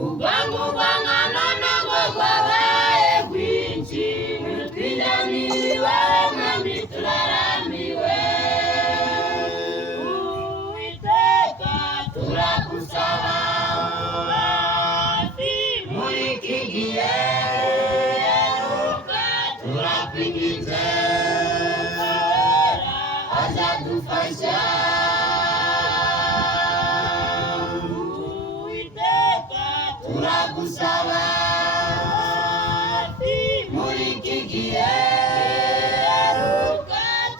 ubangubangana n'abagwabaye bwinshi twinjaniwe mwami turaramiwe Uwiteka turagusaba muri iki gihe turakwinginze azadufasha turagusaba muri iki gihe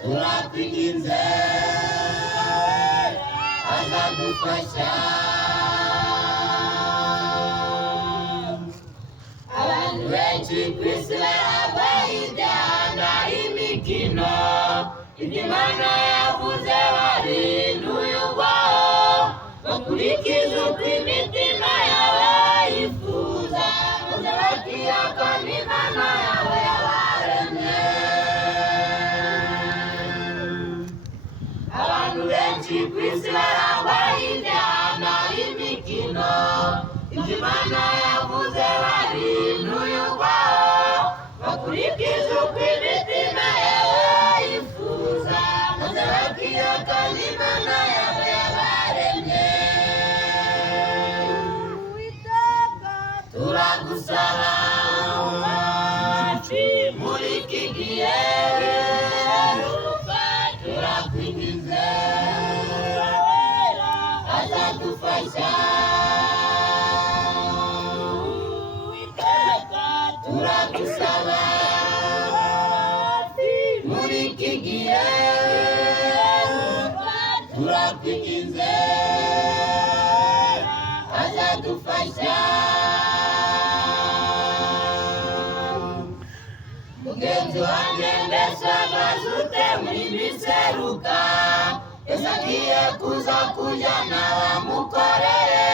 turakwinginze azadufasha abantu benshi ku isi barabaye ibyaha imikino ibyo Imana yavuze barinduye ubwabo bakurikiza uko imitima yawe yifuza maze bakihakana Imana yawe yabaremye abantu benshi ku isi barangwaho ibyaha imikino ibyo Imana yavuze barinduye ubwabo bakurikiza uko imitima yawe yifuza maze bakihakana Imana yawe yabaremye turagusaba muri iki gihe turakwinginze azadufasha turagusaba muri iki gihe turakwinginze azadufasha mugenzi wanjye mbese ahagaze ute muri miseruka ese agiye kuza kujyana bamukorere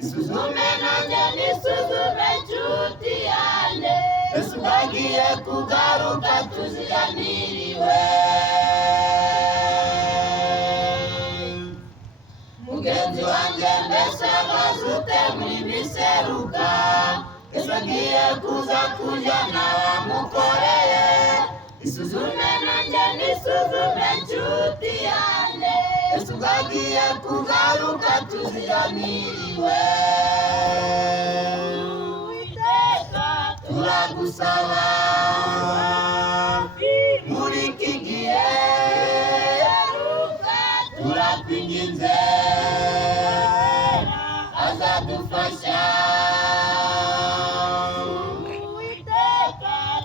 isuzume nanjye nisuzume nshuti yanjye ese ubagiye kugaruka tuziganiriwe mugenzi wanjye mbese ahagaze ute muri miseruka ese agiye kuza kujyana bamukoreye isuzume nanjye nisuzume nshuti yanjye ese ubagiye kugaruka tuziganiriwe turagusaba muri iki gihe turakwinginze azadufasha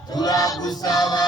turagusaba